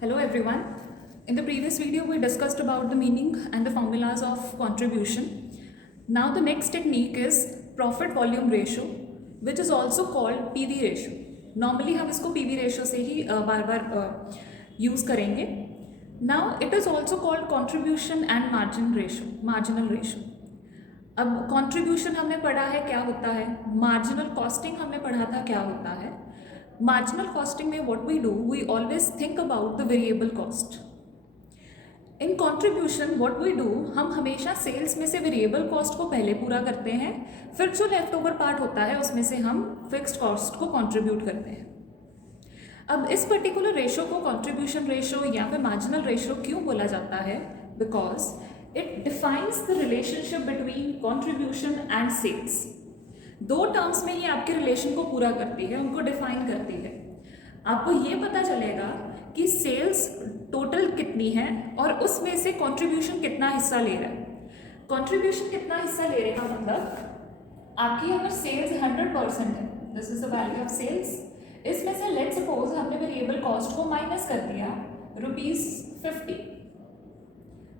Hello everyone. In the previous video we discussed about the meaning and the formulas of contribution. Now the next technique is profit volume ratio, which is also called PV ratio. Normally हम इसको PV ratio से ही बार बार use करेंगे. Now it is also called contribution and marginal ratio. अब contribution हमने पढ़ा है क्या होता है, मार्जिनल कॉस्टिंग हमने पढ़ा था क्या होता है. मार्जिनल कॉस्टिंग में what we do, we always think about the variable cost. In contribution what we do, हम हमेशा सेल्स में से वेरिएबल कॉस्ट को पहले पूरा करते हैं, फिर जो लेफ्ट ओवर पार्ट होता है उसमें से हम फिक्स्ड कॉस्ट को कंट्रीब्यूट करते हैं. अब इस पर्टिकुलर रेशो को कंट्रीब्यूशन रेशो या फिर मार्जिनल रेशो क्यों बोला जाता है? Because it defines the relationship between contribution and sales. दो टर्म्स में ये आपके रिलेशन को पूरा करती है, उनको डिफाइन करती है. आपको ये पता चलेगा कि सेल्स टोटल कितनी है और उसमें से कंट्रीब्यूशन कितना हिस्सा ले रहा है. कंट्रीब्यूशन कितना हिस्सा ले रहे का मतलब, आपकी अगर सेल्स 100% है, this is the value of sales, इसमें से लेट्स सपोज हमने वेरिएबल कॉस्ट को माइनस कर दिया ₹50,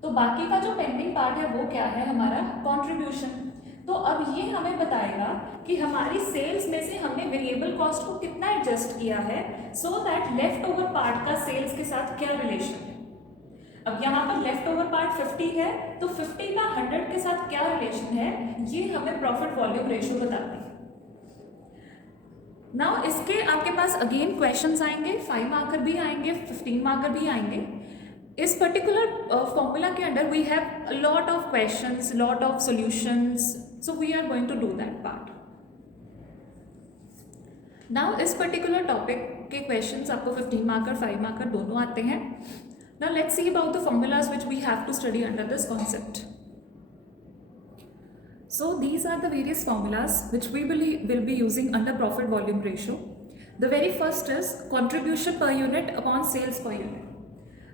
तो बाकी का जो पेंडिंग पार्ट है वो क्या है, हमारा कंट्रीब्यूशन. तो अब ये हमें बताएगा कि हमारी सेल्स में से हमने वेरिएबल कॉस्ट को कितना एडजस्ट किया है, so that left over part का सेल्स के साथ क्या रिलेशन है. अब यहाँ पर लेफ्ट ओवर पार्ट 50 है, तो 50 का 100 के साथ क्या रिलेशन है, ये हमें प्रॉफिट वॉल्यूम रेशियो बताती है. नाउ इसके आपके पास अगेन क्वेश्चंस आएंगे, 5 मार्कर भी आएंगे, 15 मार्कर भी आएंगे. इस पर्टिकुलर फॉर्मूला के under we have lot of questions, lot of solutions, so we are going to do that part. Now इस पर्टिकुलर टॉपिक के क्वेश्चंस आपको 15 मार्कर 5 मार्कर दोनों आते हैं. Now let's see about the formulas which we have to study under this concept. So these are the various formulas which we will be using under profit volume ratio. The very first is contribution per unit upon sales per unit.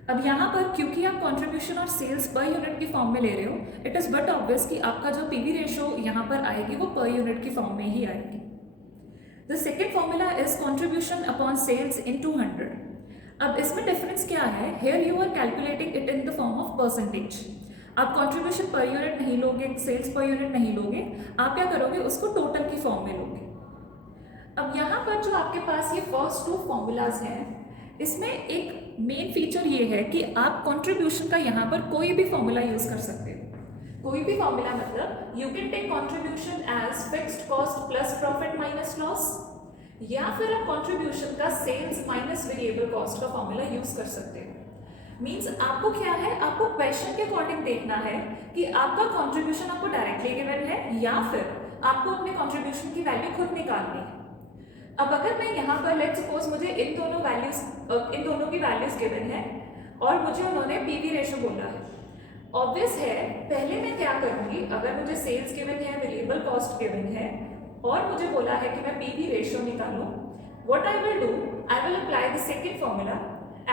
अब यहाँ पर क्योंकि आप contribution और sales per unit की form में ले रहे हो, इट इज़ बट ऑब्वियस कि आपका जो पीवी रेशो यहाँ पर आएगी वो पर यूनिट की फॉर्म में ही आएगी. The second formula is contribution upon sales in 200. अब इसमें डिफरेंस क्या है, here you are calculating it in the form of percentage. आप कंट्रीब्यूशन पर यूनिट नहीं लोगे, सेल्स पर यूनिट नहीं लोगे, आप क्या करोगे, उसको टोटल की फॉर्म में लोगे. अब यहाँ पर जो आपके पास ये फर्स्ट 2 फॉर्मूलाज हैं, इसमें एक मेन फीचर ये है कि आप कंट्रीब्यूशन का यहाँ पर कोई भी फॉर्मूला यूज कर सकते हो. कोई भी फॉर्मूला मतलब you can take contribution as fixed cost plus profit minus loss, या फिर आप कंट्रीब्यूशन का सेल्स माइनस वेरिएबल कॉस्ट का फॉर्मूला यूज कर सकते हो. मीन्स आपको क्या है, आपको क्वेश्चन के अकॉर्डिंग देखना है कि आपका कंट्रीब्यूशन आपको डायरेक्टली गिवन है या फिर आपको अपने कंट्रीब्यूशन की वैल्यू खुद निकालनी है. अब अगर मैं यहाँ पर लेट्स सपोज मुझे इन दोनों की वैल्यूज गिवन है और मुझे उन्होंने पीवी रेशो बोला है, ऑब्वियस है पहले मैं क्या करूँगी, अगर मुझे सेल्स गिवन है, वेरिएबल कॉस्ट गिवन है और मुझे बोला है कि मैं पीवी रेशो निकालूँ, what I will do, I will apply the second formula.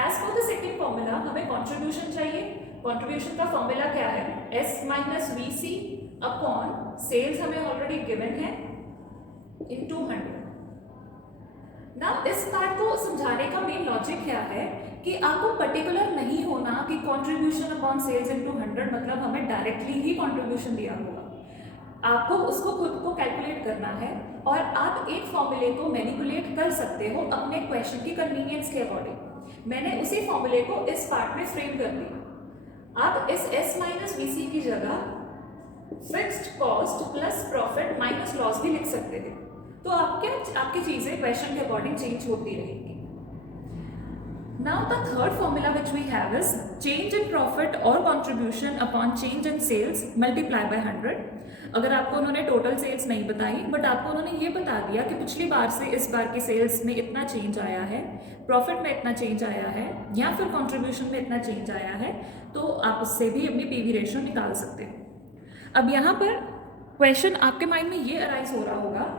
As per the second formula हमें कंट्रीब्यूशन चाहिए. कंट्रीब्यूशन का फॉर्मूला क्या है, S minus VC upon sales हमें ऑलरेडी गिवन है इन 200. ना इस पार्ट को समझाने का मेन लॉजिक क्या है कि आपको पर्टिकुलर नहीं होना कि कंट्रीब्यूशन अपॉन सेल्स इन 200 मतलब हमें डायरेक्टली ही कंट्रीब्यूशन दिया होगा. आपको उसको खुद को कैलकुलेट करना है और आप एक फॉर्मूले को मैनिपुलेट कर सकते हो अपने क्वेश्चन की कन्वीनियंस के अकॉर्डिंग. मैंने उसी फॉर्मूले को इस पार्ट में फ्रेम कर दिया. आप इस S माइनस VC की जगह fixed cost plus profit minus loss भी लिख सकते थे. तो आपकी चीजें क्वेश्चन के अकॉर्डिंग चेंज होती रहेंगी. Now the third formula which we have is change in profit और contribution upon change in sales multiply by 100. अगर आपको उन्होंने टोटल सेल्स नहीं बताई बट आपको उन्होंने ये बता दिया कि पिछली बार से इस बार की सेल्स में इतना चेंज आया है, प्रॉफिट में इतना चेंज आया है या फिर कंट्रीब्यूशन में इतना चेंज आया है, तो आप उससे भी अपनी पीवी रेशियो निकाल सकते हो. अब यहाँ पर क्वेश्चन आपके माइंड में ये अराइज हो रहा होगा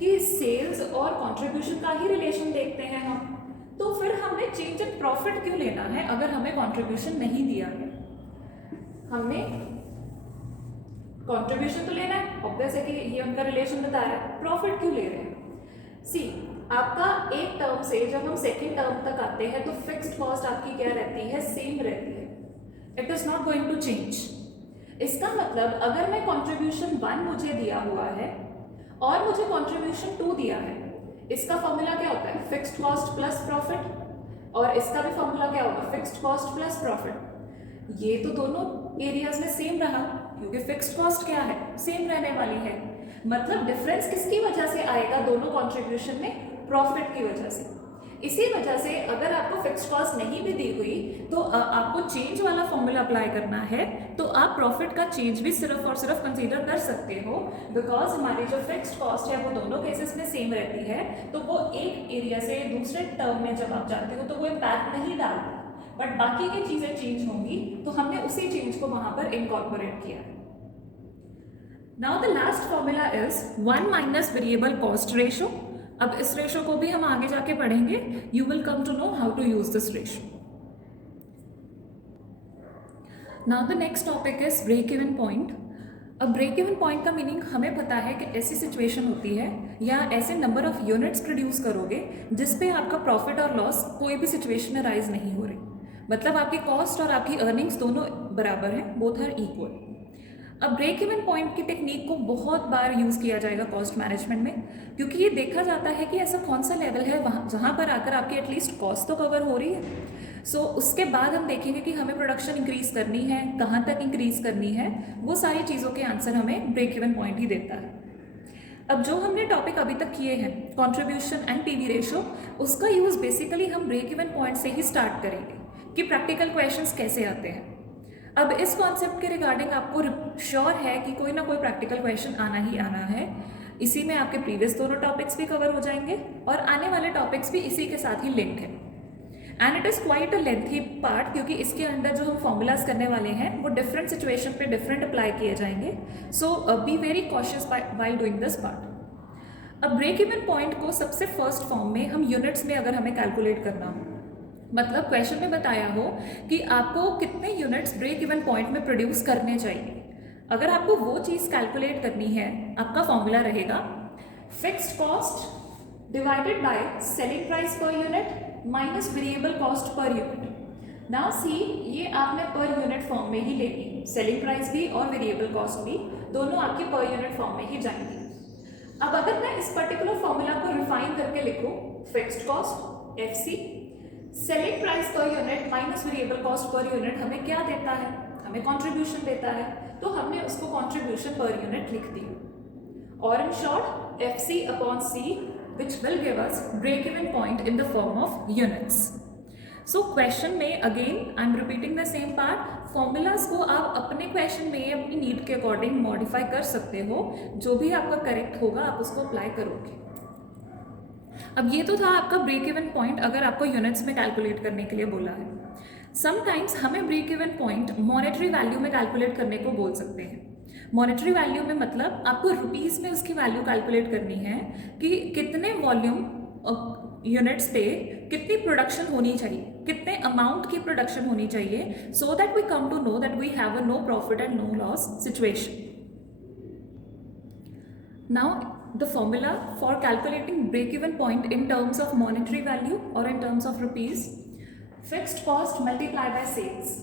कि सेल्स और कंट्रीब्यूशन का ही रिलेशन देखते हैं हम, तो फिर हमने चेंज इन प्रॉफिट क्यों लेना है अगर हमें कंट्रीब्यूशन नहीं दिया है. हमने कंट्रीब्यूशन तो लेना है, ऑब्वियस है कि ये उनका रिलेशन बता रहा है, प्रॉफिट क्यों ले रहे हैं. सी आपका एक टर्म से जब हम सेकेंड टर्म तक आते हैं तो फिक्स्ड कॉस्ट आपकी क्या रहती है, सेम रहती है, it is not going to change. इसका मतलब अगर मैं कंट्रीब्यूशन 1 मुझे दिया हुआ है और मुझे कंट्रीब्यूशन 2 दिया है, इसका फॉर्मूला क्या होता है, फिक्स्ड कॉस्ट प्लस प्रॉफिट, और इसका भी फॉर्मूला क्या होगा, फिक्स्ड कॉस्ट प्लस प्रॉफिट। ये तो दोनों एरियाज में सेम रहा, क्योंकि फिक्स्ड कॉस्ट क्या है, सेम रहने वाली है। मतलब डिफरेंस किसकी वजह से आएगा दोनों कंट्रीब्यूशन में, प्रॉफिट की वजह से। इसी वजह से अगर आपको फिक्स्ड कॉस्ट नहीं भी दी हुई तो आपको चेंज वाला फॉर्मूला अप्लाई करना है, तो आप प्रॉफिट का चेंज भी सिर्फ और सिर्फ कंसीडर कर सकते हो, बिकॉज हमारी जो फिक्स्ड कॉस्ट है वो दोनों केसेस में सेम रहती है, तो वो एक एरिया से दूसरे टर्म में जब आप जाते हो तो वो इम्पैक्ट नहीं डालता, बट बाकी की चीजें चेंज होंगी, तो हमने उसी चेंज को वहां पर इनकॉर्पोरेट किया। Now the last formula is 1 minus variable cost ratio. अब इस रेशो को भी हम आगे जाके पढ़ेंगे, you will come to know how to use this ratio. Now the next topic is break even point. अब ब्रेक इवन पॉइंट का मीनिंग हमें पता है कि ऐसी सिचुएशन होती है या ऐसे नंबर ऑफ यूनिट्स प्रोड्यूस करोगे जिस पे आपका प्रॉफिट और लॉस कोई भी सिचुएशन में राइज नहीं हो रही, मतलब आपकी कॉस्ट और आपकी अर्निंग्स दोनों बराबर हैं, बोथ आर इक्वल। अब ब्रेक इवन पॉइंट की टेक्निक को बहुत बार यूज़ किया जाएगा कॉस्ट मैनेजमेंट में, क्योंकि ये देखा जाता है कि ऐसा कौन सा लेवल है वहाँ जहाँ पर आकर आपकी एटलीस्ट कॉस्ट तो कवर हो रही है। सो उसके बाद हम देखेंगे कि हमें प्रोडक्शन इंक्रीज करनी है, कहाँ तक इंक्रीज करनी है, वो सारी चीज़ों के आंसर हमें ब्रेक इवन पॉइंट ही देता है। अब जो हमने टॉपिक अभी तक किए हैं, कंट्रीब्यूशन एंड पीवी रेशो, उसका यूज़ बेसिकली हम ब्रेक इवन पॉइंट से ही स्टार्ट करेंगे कि प्रैक्टिकल क्वेश्चंस कैसे आते हैं। अब इस कॉन्सेप्ट के रिगार्डिंग आपको श्योर है कि कोई ना कोई प्रैक्टिकल क्वेश्चन आना ही आना है। इसी में आपके प्रीवियस दोनों टॉपिक्स भी कवर हो जाएंगे और आने वाले टॉपिक्स भी इसी के साथ ही लिंक है। And it is quite a lengthy part, क्योंकि इसके अंदर जो हम फॉर्मूलाज करने वाले हैं वो डिफरेंट सिचुएशन पे डिफरेंट अप्लाई किए जाएंगे। So be very cautious while doing this part. अब ब्रेक इवन पॉइंट को सबसे फर्स्ट फॉर्म में हम यूनिट्स में अगर हमें कैलकुलेट करना हो, मतलब क्वेश्चन में बताया हो कि आपको कितने यूनिट्स ब्रेक इवन पॉइंट में प्रोड्यूस करने चाहिए, अगर आपको वो चीज़ कैलकुलेट करनी है, आपका फॉर्मूला रहेगा fixed cost divided by selling price per unit minus variable cost per unit. Now see, ये आपने पर यूनिट फॉर्म में ही लेनी, सेलिंग प्राइस भी और वेरिएबल कॉस्ट भी दोनों आपके पर यूनिट फॉर्म में ही जाएंगी। अब अगर मैं इस पर्टिकुलर फॉर्मूला को रिफाइन करके लिखूं, fixed cost FC, selling price per unit minus variable cost per unit हमें क्या देता है, हमें कंट्रीब्यूशन देता है, तो हमने उसको कंट्रीब्यूशन पर यूनिट लिख दी, और in short FC upon C which will give us break even point in the form of units. So question में again I am repeating the same part, formulas को आप अपने क्वेश्चन में अपनी need के अकॉर्डिंग मॉडिफाई कर सकते हो, जो भी आपका करेक्ट होगा आप उसको अप्लाई करोगे। अब ये तो था आपका ब्रेक इवन पॉइंट, अगर आपको यूनिट्स में कैलकुलेट करने के लिए बोला है। समटाइम्स हमें break even point monetary value में कैलकुलेट करने को बोल सकते हैं। मॉनेटरी वैल्यू में मतलब आपको रुपीज़ में उसकी वैल्यू कैलकुलेट करनी है कि कितने वॉल्यूम यूनिट्स पे कितनी प्रोडक्शन होनी चाहिए, कितने अमाउंट की प्रोडक्शन होनी चाहिए, so that we come to know that we have a no profit and no loss situation. Now the formula for calculating break-even point in terms of monetary value or in terms of rupees, fixed cost multiplied by sales।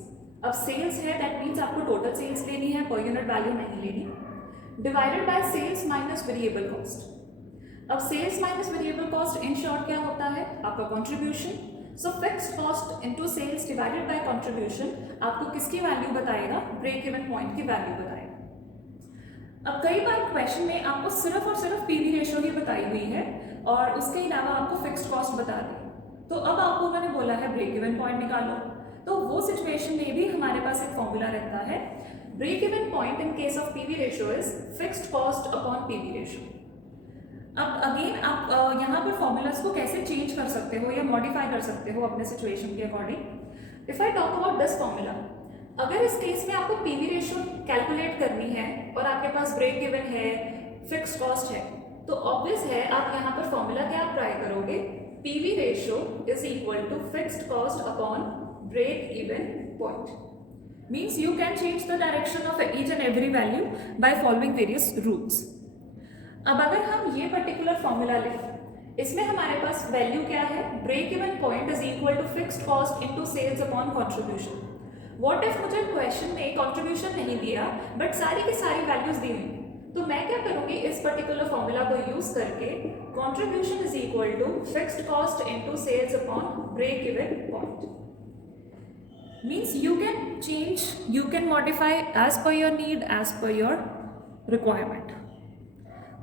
अब sales है, that means आपको total sales लेनी है, per unit value नहीं लेनी, divided by sales minus variable cost. अब sales minus variable cost in short क्या होता है, आपका contribution. So fixed cost into sales divided by contribution आपको किसकी वैल्यू बताएगा, ब्रेक इवन पॉइंट की वैल्यू बताएगा। अब कई बार क्वेश्चन में आपको सिर्फ और सिर्फ पीवी रेशो ही बताई हुई है और उसके अलावा आपको फिक्स्ड कॉस्ट बता दी, तो अब आपको उन्होंने बोला है ब्रेक इवन पॉइंट निकालो, तो वो सिचुएशन में भी हमारे पास एक फॉर्मूला रहता है, break even point in case of PV ratio is fixed cost upon PV ratio. अब अगेन आप यहाँ पर फॉर्मूलाज को कैसे चेंज कर सकते हो या मॉडिफाई कर सकते हो अपने सिचुएशन के according. If I talk about this formula, अगर इस केस में आपको पीवी रेशो कैलकुलेट करनी है और आपके पास ब्रेक इवन है, फिक्स्ड कॉस्ट है, तो ऑब्वियस है आप यहाँ पर फॉर्मूला क्या अप्लाई करोगे, PV ratio is equal to fixed cost upon break even point. Means you can change the direction of each and every value by following various rules. अब अगर हम ये पर्टिकुलर फॉर्मूला लें, इसमें हमारे पास वैल्यू क्या है, break even point is equal to fixed cost into sales upon contribution. What if मुझे क्वेश्चन में कंट्रीब्यूशन नहीं दिया बट सारी की सारी वैल्यूज दी हुई, तो मैं क्या करूंगी, इस पर्टिकुलर फॉर्मूला को यूज करके contribution is equal to fixed cost into sales upon break even point. Means you can change, you can modify as per your need, as per your requirement.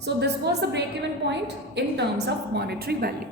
So this was the break even point in terms of monetary value.